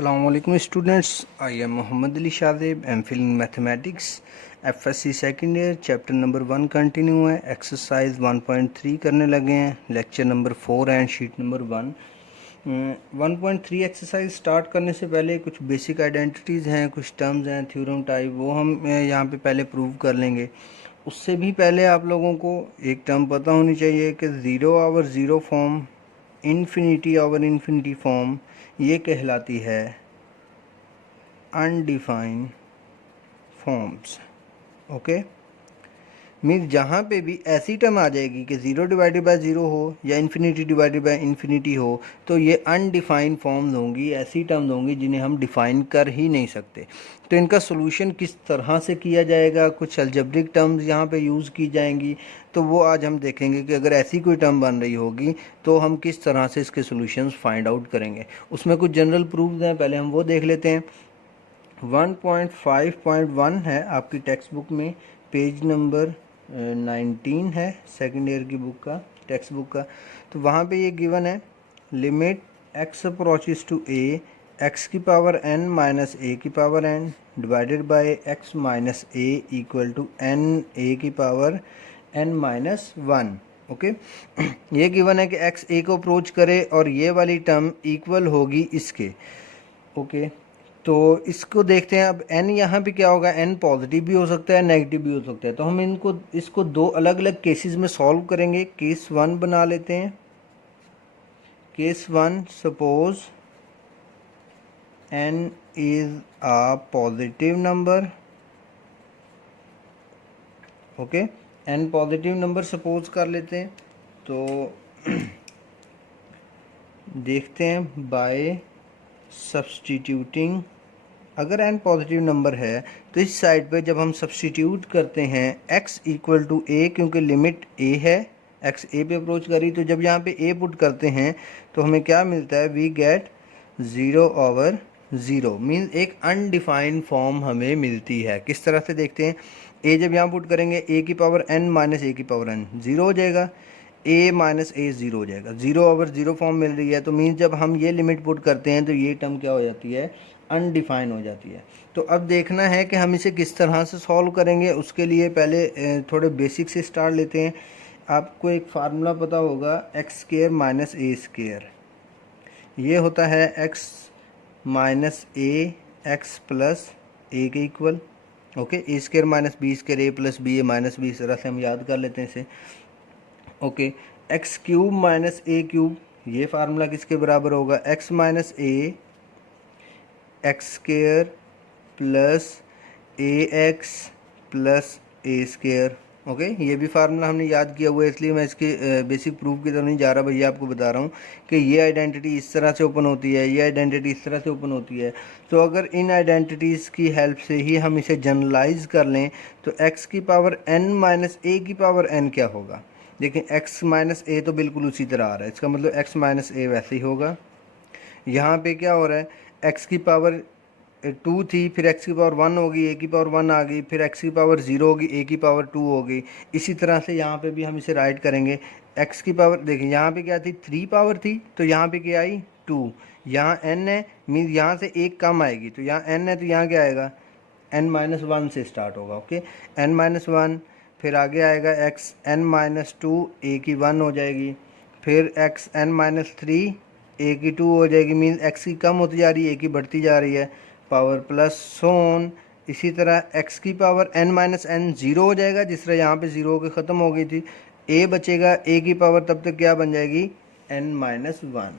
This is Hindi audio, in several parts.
Assalamualaikum students, I am Muhammad Ali Shadeb, MPhil in Mathematics, FSC second year, chapter number 1 continue है, एक्सरसाइज 1.3 करने लगे हैं, lecture number 4 and sheet number 1। 1.3 exercise start करने से पहले कुछ बेसिक आइडेंटिटीज़ हैं, कुछ टर्म्स हैं, थ्योरम टाइप, वो हम यहाँ पे पहले प्रूव कर लेंगे। उससे भी पहले आप लोगों को एक टर्म पता होनी चाहिए कि 0 over 0 form, infinity over infinity form, ये कहलाती है अनडिफाइंड फॉर्म्स। ओके, मीन्स जहाँ पे भी ऐसी टर्म आ जाएगी कि 0 डिवाइडेड बाय 0 हो या इन्फिनिटी डिवाइडेड बाय इन्फिनिटी हो, तो ये अनडिफाइंड फॉर्म्स होंगी, ऐसी टर्म्स होंगी जिन्हें हम डिफ़ाइन कर ही नहीं सकते। तो इनका सोल्यूशन किस तरह से किया जाएगा, कुछ अलजेब्रिक टर्म्स यहाँ पे यूज़ की जाएंगी, तो वो आज हम देखेंगे कि अगर ऐसी कोई टर्म बन रही होगी तो हम किस तरह से इसके सोल्यूशंस फाइंड आउट करेंगे। उसमें कुछ जनरल प्रूफ्स हैं, पहले हम वो देख लेते हैं। 1.5.1 है आपकी टेक्स्ट बुक में, पेज नंबर 19 है, सेकेंड ईयर की बुक का, टेक्स्ट बुक का। तो वहाँ पे ये गिवन है, limit x approaches to a, x की पावर n माइनस a की power n divided by x minus a equal to n a की पावर n माइनस 1। ओके, ये गिवन है कि x a को अप्रोच करे और ये वाली टर्म इक्वल होगी इसके। ओके, तो इसको देखते हैं। अब n यहाँ पे क्या होगा, n पॉजिटिव भी हो सकता है, नेगेटिव भी हो सकता है। तो हम इसको दो अलग अलग केसेस में सॉल्व करेंगे। केस 1 बना लेते हैं। Case 1, suppose n is a positive number. Okay, n positive number suppose कर लेते हैं। तो देखते हैं बाय सब्सटीट्यूटिंग, अगर n पॉजिटिव नंबर है तो इस साइड पे जब हम सब्सटीट्यूट करते हैं x इक्वल टू a, क्योंकि लिमिट a है, x a पे अप्रोच करी, तो जब यहाँ पे a पुट करते हैं तो हमें क्या मिलता है, वी गेट 0 ओवर 0, मीन्स एक अनडिफाइंड फॉर्म हमें मिलती है। किस तरह से देखते हैं, a जब यहाँ पुट करेंगे a की पावर n माइनस a की पावर n 0 हो जाएगा, a माइनस a 0 हो जाएगा, 0 ओवर 0 फॉर्म मिल रही है। तो मीन्स जब हम ये लिमिट पुट करते हैं तो ये टर्म क्या हो जाती है, अनडिफाइन हो जाती है। तो अब देखना है कि हम इसे किस तरह से सॉल्व करेंगे। उसके लिए पहले थोड़े बेसिक से स्टार्ट लेते हैं। आपको एक फार्मूला पता होगा, x square minus a square, ये होता है एक्स माइनस ए एक्स प्लस ए के इक्वल। ओके, ए स्क्वायर माइनस बी स्क्वायर, ए प्लस बी ए माइनस बी, इस तरह से हम याद कर लेते हैं इसे। ओके, एक्स क्यूब माइनस ए क्यूब, ये फार्मूला किसके बराबर होगा, x minus A x square plus A x plus a square. Okay, ये भी फार्मूला हमने याद किया हुआ है, इसलिए मैं इसके बेसिक प्रूफ की तरफ नहीं जा रहा भैया, आपको बता रहा हूँ कि ये आइडेंटिटी इस तरह से ओपन होती है, ये आइडेंटिटी इस तरह से ओपन होती है। तो अगर इन आइडेंटिटीज़ की हेल्प से ही हम इसे जनरलाइज कर लें तो x की पावर n माइनस a की पावर n क्या होगा। देखिए x माइनस a तो बिल्कुल उसी तरह आ रहा है, इसका मतलब x माइनस a वैसे ही होगा। यहाँ पे क्या हो रहा है, x की पावर 2 थी, फिर x की पावर 1 होगी, a की पावर 1 आ गई, फिर x की पावर 0 होगी, a की पावर 2 होगी। इसी तरह से यहाँ पे भी हम इसे राइट करेंगे। x की पावर देखिए यहाँ पे क्या थी, 3 पावर थी, तो यहाँ पे क्या आई 2। यहाँ n है, मीन्स यहाँ से एक कम आएगी, तो यहाँ n है तो यहाँ क्या आएगा, n माइनस 1 से स्टार्ट होगा। ओके, n माइनस 1, फिर आगे आएगा x n माइनस 2, a की 1 हो जाएगी, फिर x n माइनस 3, a की 2 हो जाएगी, मीन्स x की कम होती जा रही है, a की बढ़ती जा रही है, पावर प्लस सोन। इसी तरह x की पावर n माइनस n 0 हो जाएगा, जिस तरह यहाँ पे 0 होकर ख़त्म हो गई थी, a बचेगा, a की पावर तब तक क्या बन जाएगी, n माइनस 1।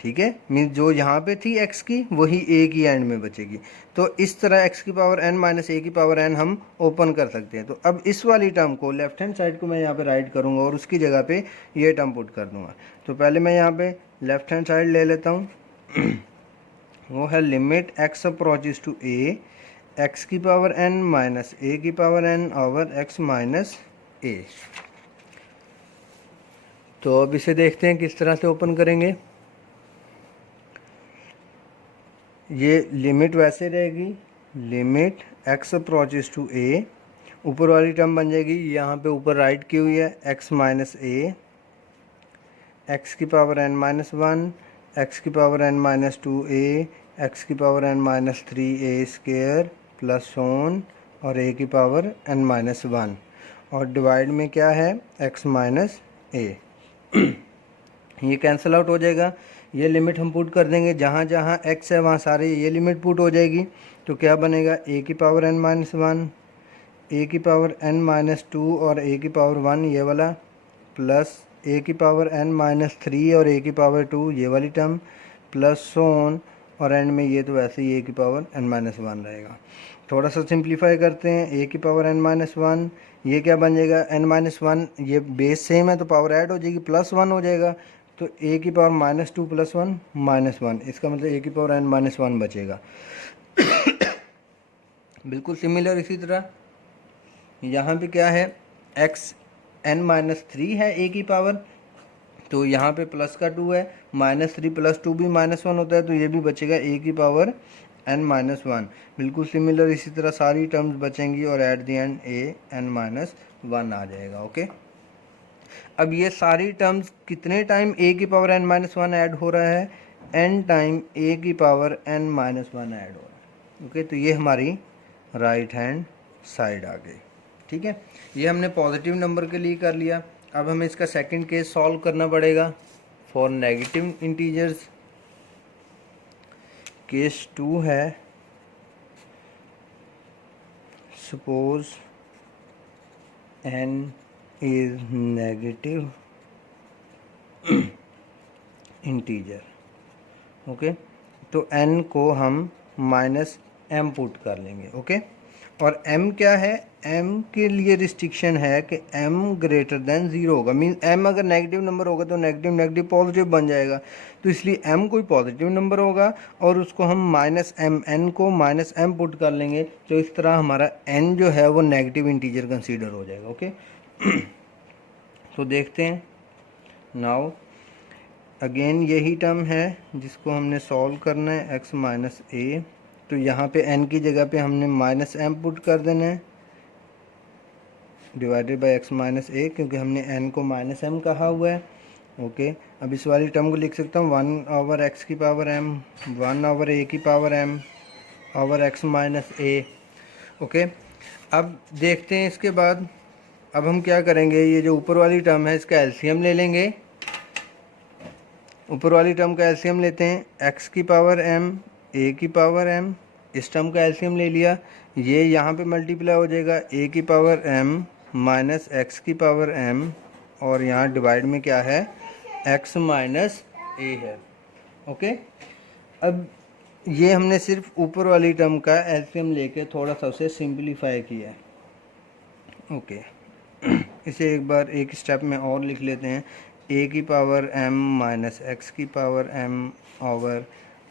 ठीक है, मीन्स जो यहाँ पे थी x की वही a की एंड में बचेगी। तो इस तरह x की पावर n माइनस a की पावर n हम ओपन कर सकते हैं। तो अब इस वाली टर्म को, लेफ्ट हैंड साइड को मैं यहाँ पे राइट करूँगा और उसकी जगह पे ये टर्म पुट कर दूँगा। तो पहले मैं यहाँ पे लेफ्ट हैंड साइड ले लेता हूँ वो है limit x approaches to a, x की पावर n माइनस a की power n over x minus a। तो अब इसे देखते हैं किस तरह से ओपन करेंगे। ये लिमिट वैसे रहेगी, limit x approaches to a, ऊपर वाली टर्म बन जाएगी, यहाँ पे ऊपर राइट की हुई है x माइनस a, x की पावर n माइनस 1 एक्स की power n minus 2a, x की power n minus 3a square plus on और a की पावर n माइनस 1 और डिवाइड में क्या है x माइनस a। ये कैंसिल आउट हो जाएगा। ये लिमिट हम पुट कर देंगे, जहाँ जहाँ x है वहाँ सारे ये लिमिट पुट हो जाएगी। तो क्या बनेगा a की पावर n माइनस 1, a की पावर n माइनस 2 और a की पावर 1 ये वाला, प्लस a की पावर n माइनस 3 और a की पावर 2 ये वाली टर्म, प्लस ऑन और एंड में ये तो वैसे ही a की पावर n माइनस 1 रहेगा। थोड़ा सा सिंप्लीफाई करते हैं, a की पावर n माइनस 1, ये क्या बन जाएगा n माइनस 1, ये बेस सेम है तो पावर ऐड हो जाएगी, प्लस 1 हो जाएगा। तो a की पावर माइनस 2 प्लस 1 माइनस 1, इसका मतलब a की पावर n माइनस 1 बचेगा। बिल्कुल सिमिलर इसी तरह यहाँ पे क्या है x n माइनस 3 है a की पावर, तो यहाँ पे प्लस का 2 है, माइनस 3 प्लस 2 भी माइनस 1 होता है, तो ये भी बचेगा a की पावर n माइनस 1। बिल्कुल सिमिलर इसी तरह सारी टर्म्स बचेंगी और at the end a n minus 1 आ जाएगा। ओके, अब ये सारी टर्म्स कितने टाइम a की पावर n माइनस 1 ऐड हो रहा है, n टाइम a की पावर n माइनस 1 ऐड हो रहा है। ओके, तो ये हमारी राइट हैंड साइड आ गई। ठीक है, ये हमने पॉजिटिव नंबर के लिए कर लिया। अब हमें इसका सेकंड केस सॉल्व करना पड़ेगा फॉर नेगेटिव इंटीजर्स। केस 2 है, suppose n is negative integer. Okay, तो n को हम माइनस m पुट कर लेंगे। ओके, और m क्या है, m के लिए रिस्ट्रिक्शन है कि m ग्रेटर देन 0 होगा। मीन m अगर नेगेटिव नंबर होगा तो नेगेटिव नेगेटिव पॉजिटिव बन जाएगा, तो इसलिए m कोई पॉजिटिव नंबर होगा और उसको हम माइनस m, n को माइनस m पुट कर लेंगे, तो इस तरह हमारा n जो है वो नेगेटिव इंटीजर कंसीडर हो जाएगा। ओके, तो देखते हैं नाउ अगेन यही टर्म है जिसको हमने सॉल्व करना है, x माइनस a। तो यहाँ पे n की जगह पे हमने माइनस m पुट कर देना है divided by x minus a, क्योंकि हमने n को माइनस m कहा हुआ है। ओके, अब इस वाली टर्म को लिख सकता हूँ 1 ओवर x की पावर m, 1 ओवर a की power m over x minus a। Okay, अब देखते हैं इसके बाद अब हम क्या करेंगे, ये जो ऊपर वाली टर्म है इसका एलसीएम ले लेंगे। ऊपर वाली टर्म का एलसीएम लेते हैं, x की पावर m, a की पावर m, इस टर्म का एलसीएम ले लिया, ये यहाँ पे मल्टीप्लाई हो जाएगा a की पावर m माइनस x की पावर m और यहाँ डिवाइड में क्या है x माइनस a है। ओके, अब ये हमने सिर्फ ऊपर वाली टर्म का एलसीएम लेके थोड़ा सा उसे सिंप्लीफाई किया है। ओके, इसे एक बार एक स्टेप में और लिख लेते हैं, a की पावर m माइनस x की पावर m ओवर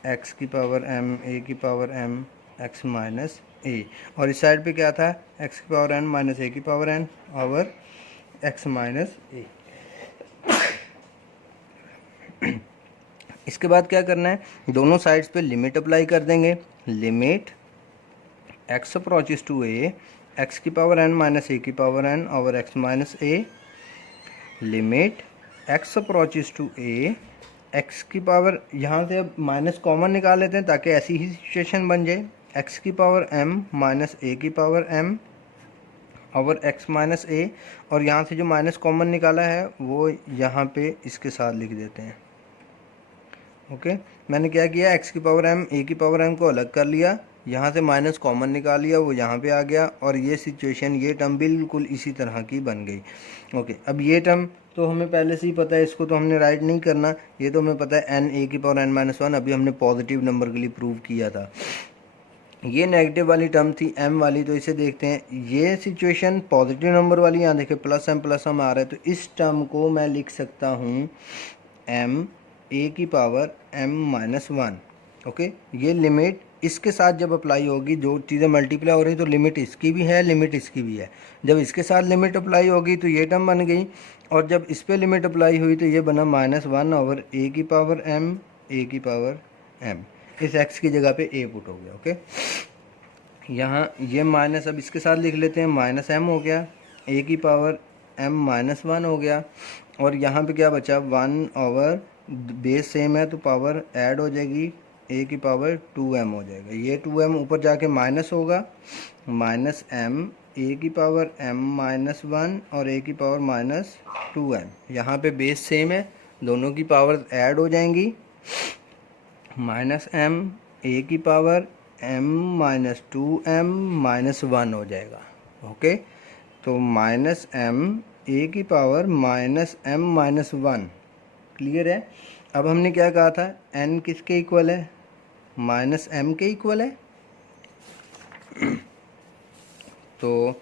x की पावर m, a की power m, x minus a, और इस साइड पे क्या था x की पावर n माइनस a की power n over x minus a। इसके बाद क्या करना है, दोनों साइड्स पे लिमिट अप्लाई कर देंगे। Limit x approaches to a, x की पावर n माइनस a की power n over x minus a, limit x approaches to a, x की पावर, यहाँ से अब माइनस कॉमन निकाल लेते हैं ताकि ऐसी ही सिचुएशन बन जाए, x की पावर m माइनस a की power m over x minus a, और यहाँ से जो माइनस कॉमन निकाला है वो यहाँ पे इसके साथ लिख देते हैं। ओके, मैंने क्या किया, x की पावर m, a की पावर m को अलग कर लिया, यहाँ से माइनस कॉमन निकाल लिया, वो यहाँ पे आ गया, और ये सिचुएशन, ये टर्म बिल्कुल इसी तरह की बन गई। ओके, अब ये टर्म तो हमें पहले से ही पता है, इसको तो हमने राइट नहीं करना, ये तो हमें पता है n a की पावर n माइनस 1 अभी हमने पॉजिटिव नंबर के लिए प्रूव किया था। ये नेगेटिव वाली टर्म थी m वाली, तो इसे देखते हैं, ये सिचुएशन पॉजिटिव नंबर वाली, यहाँ देखिए प्लस m आ रहा है, तो इस टर्म को मैं लिख सकता हूँ m a की पावर m माइनस 1। ओके, ये लिमिट इसके साथ जब अप्लाई होगी, जो चीज़ें मल्टीप्लाई हो रही तो लिमिट इसकी भी है, लिमिट इसकी भी है, जब इसके साथ लिमिट अप्लाई होगी तो ये टर्म बन गई, और जब इस पर लिमिट अप्लाई हुई तो ये बना माइनस 1 ओवर a की पावर m, a की पावर m, इस x की जगह पे a पुट हो गया। ओके, यहाँ ये माइनस अब इसके साथ लिख लेते हैं, माइनस m हो गया, a की पावर m माइनस 1 हो गया, और यहाँ पे क्या बचा 1 ओवर बेस सेम है तो पावर ऐड हो जाएगी, ए की पावर 2m हो जाएगा। ये 2m ऊपर जाके माइनस होगा, माइनस m, ए की पावर m माइनस 1 और ए की पावर माइनस 2m। यहाँ पे बेस सेम है, दोनों की पावर ऐड हो जाएंगी, माइनस m, ए की power m minus 2m minus 1 हो जाएगा। ओके, तो माइनस m ए की power minus m minus 1, clear है। अब हमने क्या कहा था, n किसके इक्वल है, माइनस m के इक्वल है। तो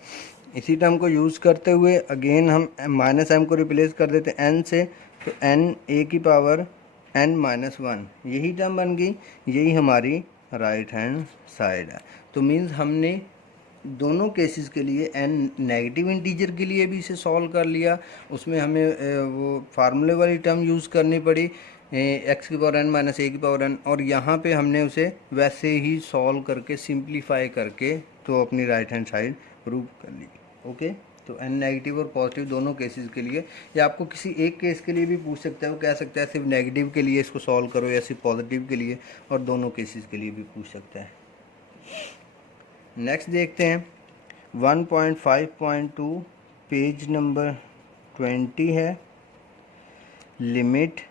इसी टर्म को यूज़ करते हुए अगेन हम माइनस m को रिप्लेस कर देते हैं n से, तो n a की पावर n माइनस 1, यही टर्म बन गई, यही हमारी राइट हैंड साइड है। तो मीन्स हमने दोनों केसेस के लिए n नेगेटिव इंटीजर के लिए भी इसे सॉल्व कर लिया, उसमें हमें वो फार्मूले वाली टर्म यूज़ करनी पड़ी, x की पावर n माइनस ए की पावर n, और यहाँ पे हमने उसे वैसे ही सॉल्व करके सिंप्लीफाई करके तो अपनी राइट हैंड साइड प्रूव कर ली। ओके, तो n नेगेटिव और पॉजिटिव दोनों केसेस के लिए, या आपको किसी एक केस के लिए भी पूछ सकता है, वो कह सकता है सिर्फ नेगेटिव के लिए इसको सॉल्व करो या सिर्फ पॉजिटिव के लिए, और दोनों केसेस के लिए भी पूछ सकता है। नेक्स्ट देखते हैं 1.5.2 पेज नंबर 20 है। Limit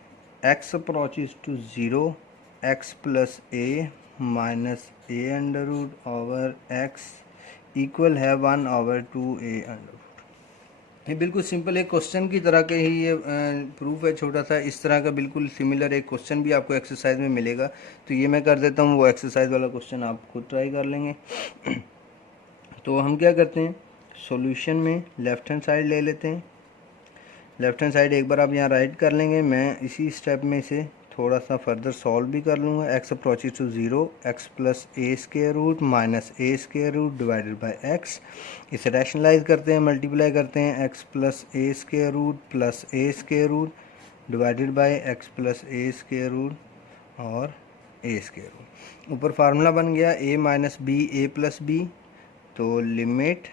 x approaches to 0 x plus a minus a under root over x equal है 1 ओवर 2a अंडर रूट। ये बिल्कुल सिंपल एक क्वेश्चन की तरह के ही ये प्रूफ है, छोटा सा इस तरह का बिल्कुल सिमिलर एक क्वेश्चन भी आपको एक्सरसाइज में मिलेगा। तो ये मैं कर देता हूँ, वो एक्सरसाइज वाला क्वेश्चन आप खुद ट्राई कर लेंगे। तो हम क्या करते हैं, सॉल्यूशन में लेफ़्ट हैंड साइड ले लेते हैं। लेफ़्ट हैंड साइड एक बार आप यहाँ राइट कर लेंगे, मैं इसी स्टेप में इसे थोड़ा सा फर्दर सॉल्व भी कर लूँगा। x approaches to 0 x plus a square root minus a square root divided by x। इसे रैशनलाइज करते हैं, मल्टीप्लाई करते हैं, x plus a square root plus a square root divided by x plus a square root और ए स्क्वायर रूट। ऊपर फार्मूला बन गया a minus b a plus b. तो limit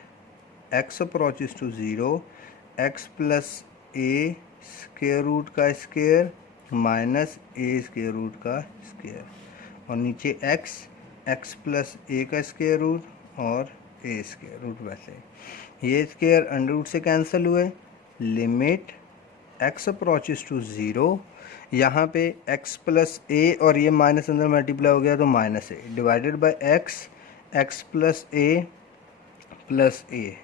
x approaches to 0 x plus a square root का square minus a square root का स्क्वायर, और नीचे x प्लस ए का स्क्वायर रूट और ए स्क्वायर रूट। वैसे ये स्क्वायर अंडर रूट से कैंसिल हुए। लिमिट x अप्रोचेज टू 0, यहाँ पे x प्लस ए और ये माइनस अंदर मल्टीप्लाई हो गया तो minus a divided by x plus a plus a.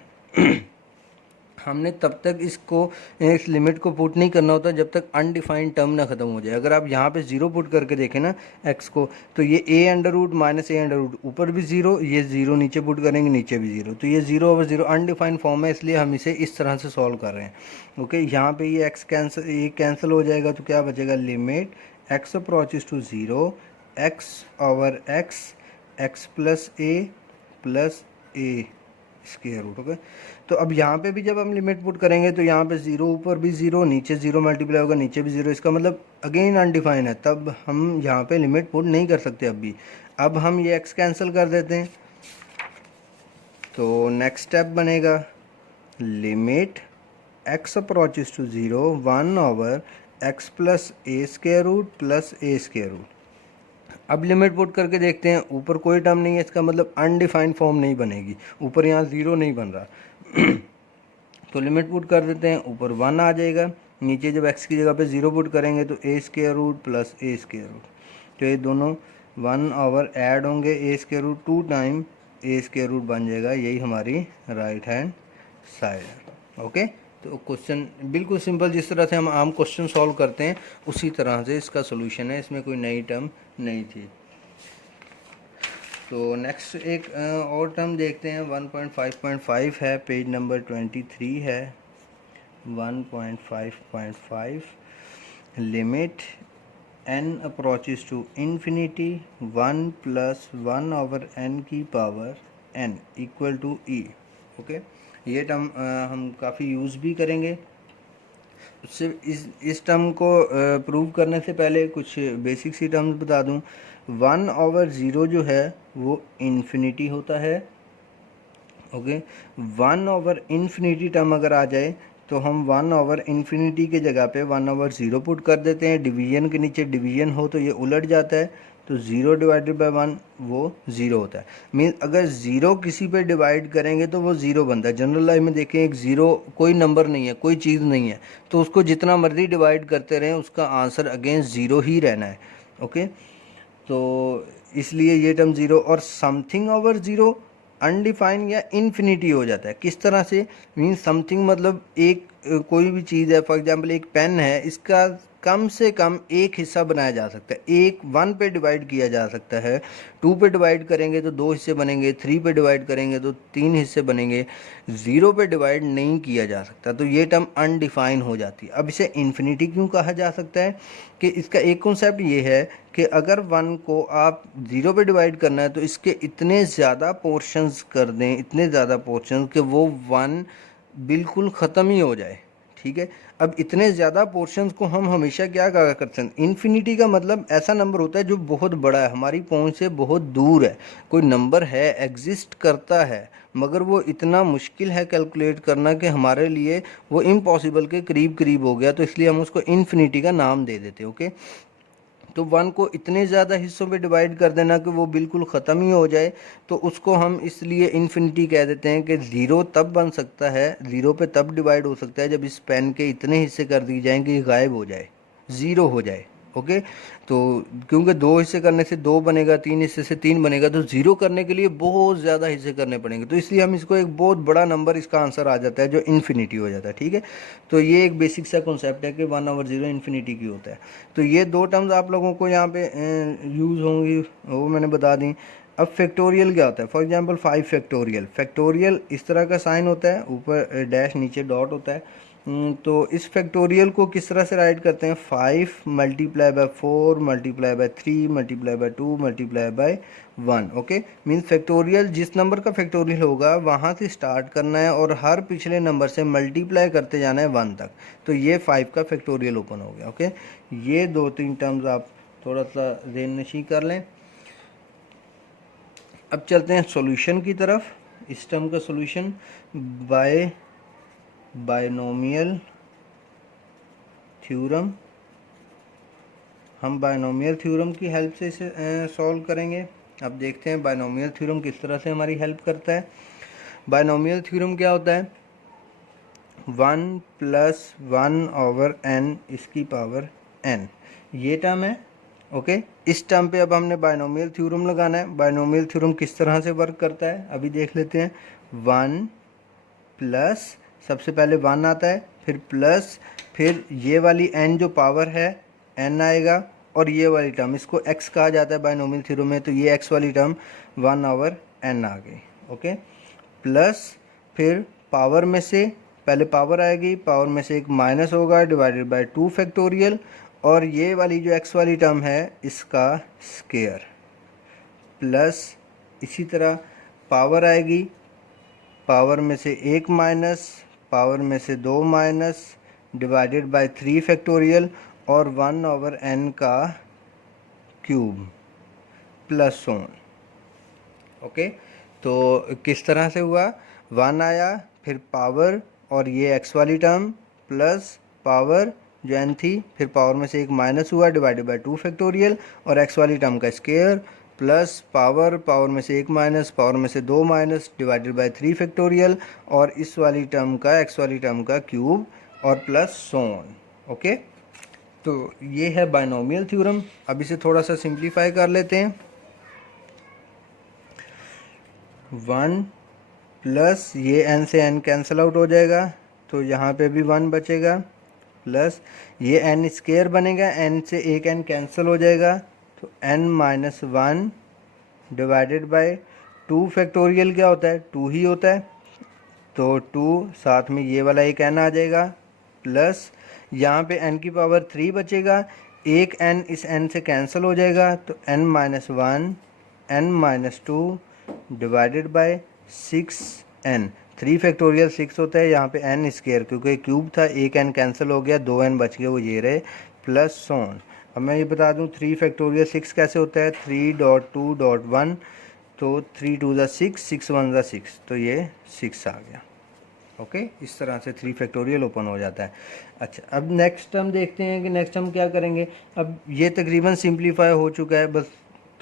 हमने तब तक इस लिमिट को पुट नहीं करना होता जब तक अनडिफाइंड टर्म ना ख़त्म हो जाए। अगर आप यहाँ पे 0 पुट करके देखें ना x को, तो ये a under root minus a under root, ऊपर भी 0, ये 0 नीचे पुट करेंगे नीचे भी 0, तो ये 0 ओवर 0 अनडिफाइंड फॉर्म है, इसलिए हम इसे इस तरह से सॉल्व कर रहे हैं। ओके, यहाँ पे ये x कैंसिल, ये कैंसिल हो जाएगा, तो क्या बचेगा, limit x approaches to 0 x over x plus a square root. Okay, तो अब यहाँ पे भी जब हम लिमिट पुट करेंगे तो यहाँ पे 0, ऊपर भी 0, नीचे 0 मल्टीप्लाई होगा, नीचे भी 0, इसका मतलब अगेन अनडिफाइन है, तब हम यहाँ पे लिमिट पुट नहीं कर सकते अभी। अब हम ये x कैंसिल कर देते हैं, तो नेक्स्ट स्टेप बनेगा limit x approaches to 0 1 over x plus a square root plus a square root. अब लिमिट पुट करके देखते हैं, ऊपर कोई टर्म नहीं है, इसका मतलब अनडिफाइंड फॉर्म नहीं बनेगी, ऊपर यहाँ 0 नहीं बन रहा। तो लिमिट पुट कर देते हैं, ऊपर 1 आ जाएगा, नीचे जब x की जगह पे 0 पुट करेंगे तो ए square root plus a square root, तो ये दोनों 1 ओवर ऐड होंगे, ए स्क्वायर रूट 2 टाइम ए स्क्वायर रूट बन जाएगा, यही हमारी राइट हैंड साइड है। ओके, तो क्वेश्चन बिल्कुल सिंपल, जिस तरह से हम आम क्वेश्चन सॉल्व करते हैं उसी तरह से इसका सोल्यूशन है, इसमें कोई नई टर्म नहीं थी। तो नेक्स्ट एक और टर्म देखते हैं, 1.5.5 है, पेज नंबर 23 है। 1.5.5 limit n approaches to infinity 1 plus 1 over n की power n equal to e। Okay, ये टर्म हम काफ़ी यूज़ भी करेंगे। उससे इस टर्म को प्रूव करने से पहले कुछ बेसिक सी टर्म्स बता दूं। 1 ओवर 0 जो है वो इन्फिनिटी होता है। ओके, 1 ओवर इन्फिनिटी टर्म अगर आ जाए तो हम 1/∞ के जगह पे 1/0 पुट कर देते हैं। डिवीजन के नीचे डिवीजन हो तो ये उलट जाता है, तो 0 डिवाइडेड बाय 1 वो 0 होता है। मीन अगर 0 किसी पे डिवाइड करेंगे तो वो 0 बनता है। जनरल लाइफ में देखें, एक 0 कोई नंबर नहीं है, कोई चीज़ नहीं है, तो उसको जितना मर्जी डिवाइड करते रहें उसका आंसर अगेंस्ट 0 ही रहना है। ओके, तो इसलिए ये टर्म 0 और समथिंग ओवर 0 अनडिफाइंड या इन्फिनिटी हो जाता है। किस तरह से? मीन समथिंग मतलब एक कोई भी चीज़ है, फॉर एग्जांपल एक पेन है, इसका कम से कम एक हिस्सा बनाया जा सकता है। एक 1 पे डिवाइड किया जा सकता है, 2 पे डिवाइड करेंगे तो 2 हिस्से बनेंगे, 3 पे डिवाइड करेंगे तो 3 हिस्से बनेंगे, 0 पे डिवाइड नहीं किया जा सकता, तो ये टर्म अनडिफाइन हो जाती है। अब इसे इन्फिनिटी क्यों कहा जा सकता है? कि इसका एक कॉन्सेप्ट ये है कि अगर 1 को आप 0 पे डिवाइड करना है तो इसके इतने ज़्यादा पोर्शंस कर दें, इतने ज़्यादा पोर्शंस कि वो 1 बिल्कुल ख़त्म ही हो जाए। ठीक है, अब इतने ज़्यादा पोर्शंस को हम हमेशा क्या कहा करते हैं? इन्फिनिटी का मतलब ऐसा नंबर होता है जो बहुत बड़ा है, हमारी पहुंच से बहुत दूर है। कोई नंबर है, एग्जिस्ट करता है, मगर वो इतना मुश्किल है कैलकुलेट करना कि हमारे लिए वो इम्पॉसिबल के करीब करीब हो गया, तो इसलिए हम उसको इन्फिनिटी का नाम दे देते हैं। ओके, तो 1 को इतने ज़्यादा हिस्सों में डिवाइड कर देना कि वो बिल्कुल ख़त्म ही हो जाए, तो उसको हम इसलिए इन्फिनिटी कह देते हैं कि 0 तब बन सकता है, 0 पे तब डिवाइड हो सकता है जब इस पेन के इतने हिस्से कर दिए जाएँ कि गायब हो जाए, 0 हो जाए। ओके, तो क्योंकि 2 हिस्से करने से 2 बनेगा, 3 हिस्से से 3 बनेगा, तो 0 करने के लिए बहुत ज़्यादा हिस्से करने पड़ेंगे, तो इसलिए हम इसको एक बहुत बड़ा नंबर इसका आंसर आ जाता है जो इन्फिनिटी हो जाता है। ठीक है, तो ये एक बेसिक सा कॉन्सेप्ट है कि 1/0 इन्फिनिटी की होता है। तो ये दो टर्म्स आप लोगों को यहाँ पे यूज़ होंगी, वो मैंने बता दी। अब फैक्टोरियल क्या होता है? For example 5 factorial. फैक्टोरियल इस तरह का साइन होता है, ऊपर डैश नीचे डॉट होता है। तो इस फैक्टोरियल को किस तरह से राइट करते हैं? 5 multiply by 4 multiply by 3 multiply by 2 multiply by 1। Okay, means factorial जिस नंबर का फैक्टोरियल होगा वहाँ से स्टार्ट करना है और हर पिछले नंबर से मल्टीप्लाई करते जाना है 1 तक। तो ये 5 का फैक्टोरियल ओपन हो गया। ओके, ये 2-3 टर्म्स आप थोड़ा सा ज़हन नशी कर लें। अब चलते हैं सॉल्यूशन की तरफ। इस टर्म का सॉल्यूशन बाय बायनोमियल थ्योरम, हम बायनोमियल थ्योरम की हेल्प से इसे सॉल्व करेंगे। अब देखते हैं बायनोमियल थ्योरम किस तरह से हमारी हेल्प करता है। बायनोमियल थ्योरम क्या होता है? 1 + 1/n इसकी पावर n, ये टर्म है। ओके, इस टर्म पे अब हमने बायनोमियल थ्योरम लगाना है। बायनोमियल थ्योरम किस तरह से वर्क करता है अभी देख लेते हैं। 1 प्लस, सबसे पहले 1 आता है, फिर प्लस, फिर ये वाली n जो पावर है n आएगा, और ये वाली टर्म, इसको x कहा जाता है बायनोमियल थ्योरम में, तो ये x वाली टर्म 1/n आ गई। ओके, प्लस फिर पावर में से पहले पावर आएगी, पावर में से एक माइनस होगा, डिवाइडेड बाय 2 फैक्टोरियल, और ये वाली जो x वाली टर्म है इसका स्क्वायर, प्लस इसी तरह पावर आएगी, पावर में से एक माइनस, पावर में से 2 माइनस, डिवाइडेड बाय 3 फैक्टोरियल, और 1/n का क्यूब, प्लस ऑन। ओके, तो किस तरह से हुआ? 1 आया, फिर पावर और ये x वाली टर्म, प्लस पावर जो n थी, फिर पावर में से एक माइनस हुआ, डिवाइडेड बाय 2 फैक्टोरियल, और x वाली टर्म का स्क्वायर, प्लस पावर, पावर में से एक माइनस, पावर में से 2 माइनस, डिवाइडेड बाय 3 फैक्टोरियल, और इस वाली टर्म का, x वाली टर्म का क्यूब, और प्लस सो ऑन। ओके, तो ये है बायनोमियल थ्योरम। अब इसे थोड़ा सा सिंप्लीफाई कर लेते हैं। 1 प्लस ये n से n कैंसिल आउट हो जाएगा, तो यहाँ पे भी 1 बचेगा, प्लस ये n स्क्वायर बनेगा, n से एक n कैंसिल हो जाएगा, तो n - 1 डिवाइडेड बाय 2 फैक्टोरियल क्या होता है? 2 ही होता है, तो 2 साथ में ये वाला एक n आ जाएगा, प्लस यहाँ पे n की पावर 3 बचेगा, एक n इस n से कैंसिल हो जाएगा, तो n - 1 n - 2 divided by 6n, 3 factorial 6 होता है, यहाँ पे n स्क्वायर क्योंकि क्यूब था, एक n कैंसिल हो गया, 2 n बच गए, वो ये रहे, प्लस सोन। अब मैं ये बता दूँ 3 फैक्टोरियल 6 कैसे होता है? 3.2.1, तो 3 × 2 = 6, 6 × 1 = 6, तो ये 6 आ गया। ओके, इस तरह से 3 फैक्टोरियल ओपन हो जाता है। अच्छा, अब नेक्स्ट टर्म देखते हैं कि नेक्स्ट हम क्या करेंगे। अब ये तकरीबन सिंप्लीफाई हो चुका है, बस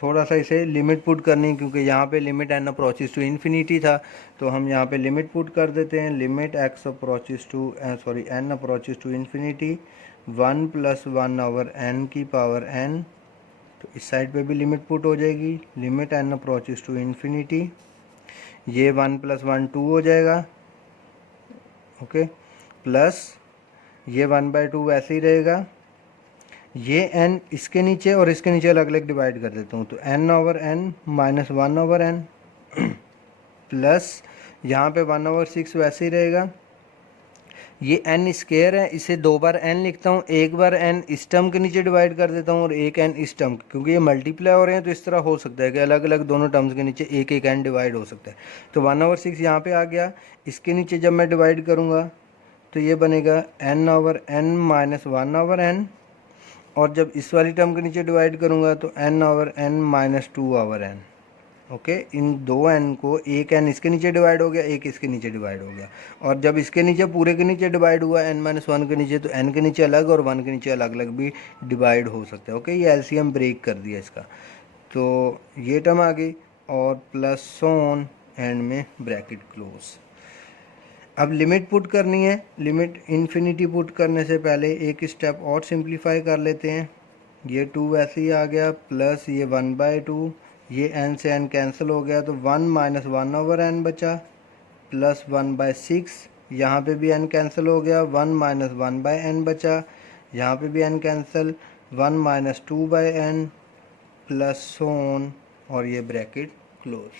थोड़ा सा इसे लिमिट पुट करनी है, क्योंकि यहाँ पे limit n approaches to infinity था, तो हम यहाँ पे लिमिट पुट कर देते हैं। Limit x approaches to n approaches to infinity 1 + 1 over n की पावर एन, तो इस साइड पे भी लिमिट पुट हो जाएगी। Limit n approaches to infinity, ये 1 + 1 2 हो जाएगा, ओके, प्लस ये 1/2 वैसे ही रहेगा। ये n इसके नीचे और इसके नीचे अलग अलग डिवाइड कर देता हूँ, तो n/n - 1/n प्लस यहाँ पे 1/6 वैसे ही रहेगा। ये n स्क्वायर है, इसे 2 बार n लिखता हूँ, एक बार n इस टर्म के नीचे डिवाइड कर देता हूँ और एक n इस टर्म, क्योंकि ये मल्टीप्लाई हो रहे हैं तो इस तरह हो सकता है कि अलग अलग दोनों टर्म्स के नीचे एक एक n डिवाइड हो सकता है। तो 1/6 यहाँ पे आ गया, इसके नीचे जब मैं डिवाइड करूँगा तो ये बनेगा n/n - 1/n, और जब इस वाली टर्म के नीचे डिवाइड करूँगा तो n/n - 2/n। ओके, इन दो n को, एक n इसके नीचे डिवाइड हो गया, एक इसके नीचे डिवाइड हो गया, और जब इसके नीचे पूरे के नीचे डिवाइड हुआ n-1 के नीचे, तो n के नीचे अलग और 1 के नीचे अलग अलग भी डिवाइड हो सकता है। ओके, ये एलसीएम ब्रेक कर दिया इसका, तो ये टर्म आ गई, और प्लस ऑन एंड में ब्रैकेट क्लोज। अब लिमिट पुट करनी है। लिमिट इन्फिनिटी पुट करने से पहले एक स्टेप और सिंप्लीफाई कर लेते हैं। ये 2 वैसे ही आ गया, प्लस ये 1/2, ये n से n कैंसिल हो गया, तो 1 - 1/n बचा, प्लस 1/6, यहाँ पे भी n कैंसिल हो गया, 1 - 1/n बचा, यहाँ पे भी n cancel, 1 - 2/n plus on, और ये ब्रैकेट क्लोज।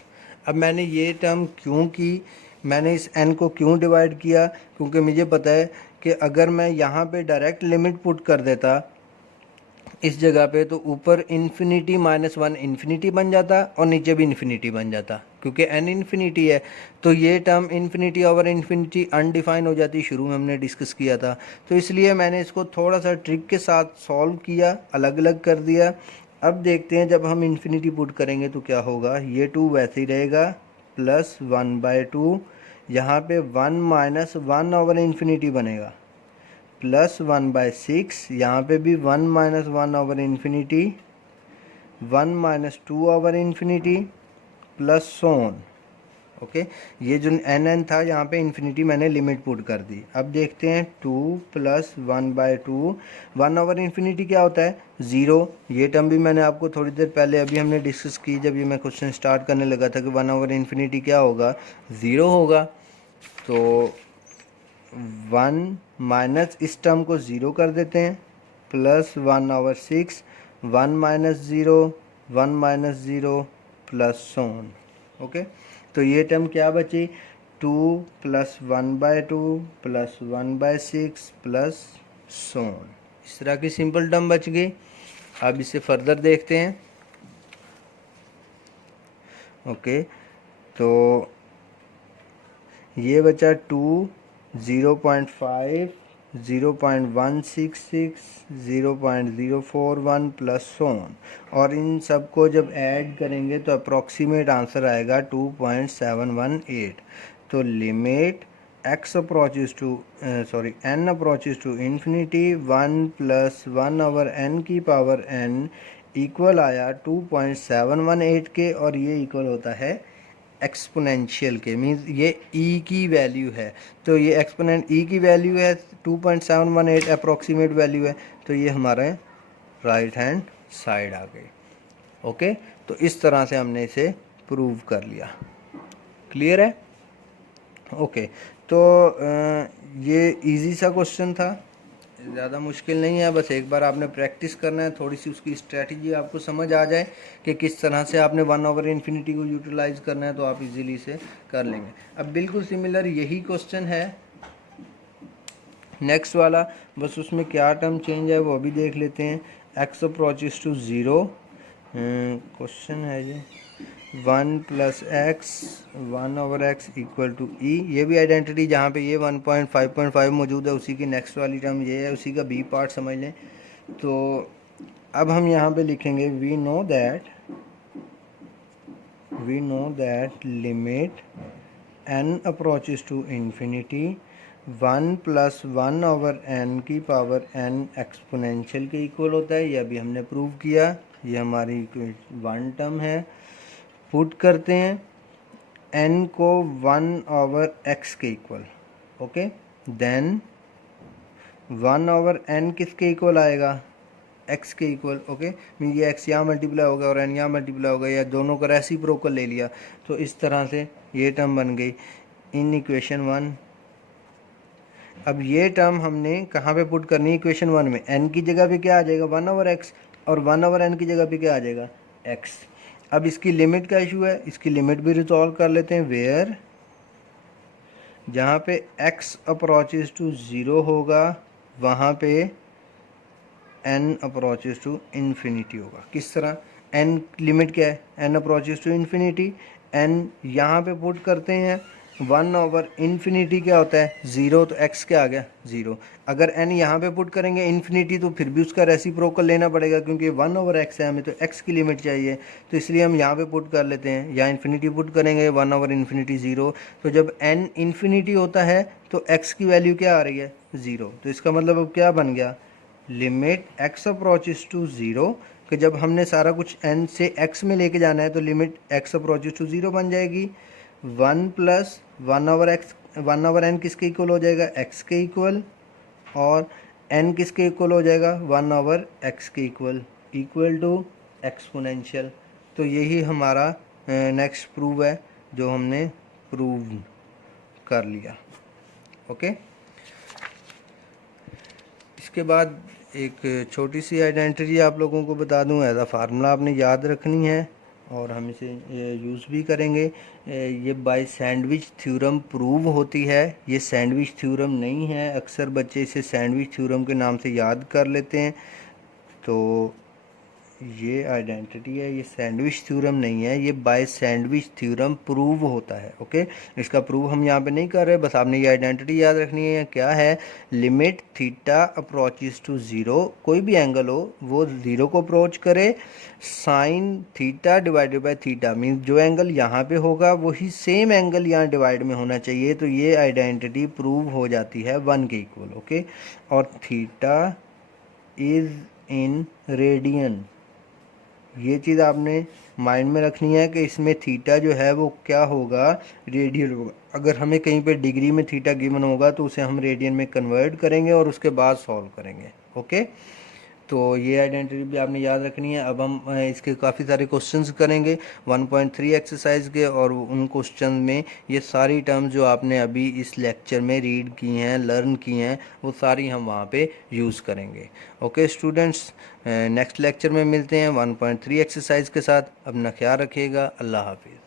अब मैंने ये टर्म क्यों की, मैंने इस n को क्यों डिवाइड किया, क्योंकि मुझे पता है कि अगर मैं यहाँ पे डायरेक्ट लिमिट पुट कर देता इस जगह पे, तो ऊपर इन्फिनिटी -1 इन्फिनिटी बन जाता और नीचे भी इन्फिनिटी बन जाता, क्योंकि n इन्फिनिटी है, तो ये term infinity over infinity undefine हो जाती, शुरू में हमने डिस्कस किया था। तो इसलिए मैंने इसको थोड़ा सा ट्रिक के साथ सॉल्व किया, अलग अलग कर दिया। अब देखते हैं जब हम इन्फिनिटी पुट करेंगे तो क्या होगा। ये 2 वैसे ही रहेगा, प्लस 1/2, यहाँ पे 1 - 1/इन्फिनिटी बनेगा, प्लस 1/6, यहाँ पे भी 1 - 1/इन्फिनिटी, 1 - 2/इन्फिनिटी प्लस ऑन। ओके, ये जो n था यहाँ पे इन्फिनिटी मैंने लिमिट पुट कर दी। अब देखते हैं 2 + 1/2, 1/इन्फिनिटी क्या होता है, 0। ये टर्म भी मैंने आपको थोड़ी देर पहले अभी हमने डिस्कस की, जब ये मैं क्वेश्चन स्टार्ट करने लगा था कि 1/इन्फिनिटी क्या होगा, 0 होगा। तो 1 माइनस इस टर्म को 0 कर देते हैं, प्लस 1/6, 1 - 0, 1 - 0 प्लस ऑन। ओके, तो ये टर्म क्या बची, 2 + 1/2 प्लस 1/6 प्लस ऑन। इस तरह की सिंपल टर्म बच गई। अब इसे फर्दर देखते हैं। ओके, तो ये बचा 2, 0.5, 0.166, 0.041 प्लस ऑन, और इन सब को जब ऐड करेंगे तो अप्रॉक्सीमेट आंसर आएगा 2.718। तो limit x approaches to n approaches to infinity 1 + 1/n की पावर n इक्वल आया 2.718 के, और ये इक्वल होता है एक्सपोनेंशियल के, मीन्स ये e की वैल्यू है, तो ये एक्सपोनेंट e की वैल्यू है, 2.718 अप्रोक्सीमेट वैल्यू है, तो ये हमारे राइट हैंड साइड आ गई। ओके, तो इस तरह से हमने इसे प्रूव कर लिया। क्लियर है। ओके, तो ये इजी सा क्वेश्चन था, ज़्यादा मुश्किल नहीं है, बस एक बार आपने प्रैक्टिस करना है, थोड़ी सी उसकी स्ट्रेटजी आपको समझ आ जाए कि किस तरह से आपने 1/इन्फिनिटी को यूटिलाइज करना है, तो आप इजीली से कर लेंगे। अब बिल्कुल सिमिलर यही क्वेश्चन है नेक्स्ट वाला, बस उसमें क्या टर्म चेंज है वो अभी देख लेते हैं। x अप्रोचेस टू 0, क्वेश्चन है ये 1 + x 1/x equal to e। ये भी आइडेंटिटी जहाँ पे ये 1.5.5 मौजूद है, उसी की नेक्स्ट वाली टर्म ये है, उसी का b पार्ट समझ लें। तो अब हम यहाँ पे लिखेंगे we know that limit n approaches to infinity 1 + 1/n की पावर n एक्सपोनेंशियल के इक्वल होता है। ये अभी हमने प्रूव किया, ये हमारी वन टर्म है। पुट करते हैं n को 1/x के इक्वल, ओके। देन 1/n किसके इक्वल आएगा, x के इक्वल, ओके। मीन ये x यहाँ मल्टीप्लाई होगा और n यहाँ मल्टीप्लाई होगा, या दोनों का रेसिप्रोकल ले लिया, तो इस तरह से ये टर्म बन गई इन इक्वेशन 1। अब ये टर्म हमने कहाँ पे पुट करनी है, इक्वेशन 1 में। n की जगह पे क्या आ जाएगा, 1/x, और 1/n की जगह पे क्या आ जाएगा, x। अब इसकी लिमिट का इशू है, इसकी लिमिट भी रिजॉल्व कर लेते हैं। वेयर जहाँ पे x अप्रोचेस टू 0 होगा वहाँ पे n अप्रोचेस टू इन्फिनिटी होगा। किस तरह, n लिमिट क्या है, n approaches to infinity, n यहाँ पे पुट करते हैं 1/इन्फिनिटी क्या होता है 0, तो x क्या आ गया 0। अगर n यहाँ पे पुट करेंगे इन्फिनिटी तो फिर भी उसका रेसिप्रोकल लेना पड़ेगा, क्योंकि 1/x है, हमें तो x की लिमिट चाहिए, तो इसलिए हम यहाँ पे पुट कर लेते हैं। यहाँ इन्फिनिटी पुट करेंगे 1/इन्फिनिटी 0, तो जब n इन्फिनिटी होता है तो x की वैल्यू क्या आ रही है 0। तो इसका मतलब अब क्या बन गया, लिमिट x अप्रोचेस टू 0, कि जब हमने सारा कुछ n से x में लेके जाना है तो लिमिट x अप्रोचेस टू 0 बन जाएगी। 1 + 1/x 1/n किसके इक्वल हो जाएगा, x के इक्वल, और n किसके इक्वल हो जाएगा 1/x के इक्वल टू एक्सपोनेंशियल। तो यही हमारा नेक्स्ट प्रूव है जो हमने प्रूव कर लिया, ओके। इसके बाद एक छोटी सी आइडेंटिटी आप लोगों को बता दूं, एज अ फार्मूला आपने याद रखनी है और हम इसे यूज़ भी करेंगे। ये बाय सैंडविच थ्योरम प्रूव होती है, ये सैंडविच थ्योरम नहीं है, अक्सर बच्चे इसे सैंडविच थ्योरम के नाम से याद कर लेते हैं। तो ये आइडेंटिटी है, ये सैंडविच थ्योरम नहीं है, ये बाय सैंडविच थ्योरम प्रूव होता है, ओके। इसका प्रूव हम यहाँ पे नहीं कर रहे, बस आपने ये आइडेंटिटी याद रखनी है। क्या है, लिमिट थीटा अप्रोचेस टू 0, कोई भी एंगल हो वो 0 को अप्रोच करे, sine theta divided by theta, mean जो एंगल यहाँ पे होगा वही सेम एंगल यहाँ डिवाइड में होना चाहिए। तो ये आइडेंटिटी प्रूव हो जाती है 1 के इक्वल, ओके। और थीटा इज़ इन रेडियन, ये चीज़ आपने माइंड में रखनी है कि इसमें थीटा जो है वो क्या होगा, रेडियन होगा। अगर हमें कहीं पे डिग्री में थीटा गिवन होगा तो उसे हम रेडियन में कन्वर्ट करेंगे और उसके बाद सॉल्व करेंगे, ओके। तो ये आइडेंटिटी भी आपने याद रखनी है। अब हम इसके काफ़ी सारे क्वेश्चंस करेंगे 1.3 एक्सरसाइज के, और उन क्वेश्चन में ये सारी टर्म्स जो आपने अभी इस लेक्चर में रीड की हैं, लर्न की हैं, वो सारी हम वहाँ पे यूज़ करेंगे, ओके स्टूडेंट्स। नेक्स्ट लेक्चर में मिलते हैं 1.3 एक्सरसाइज के साथ। अपना ख्याल रखिएगा, अल्लाह हाफिज़।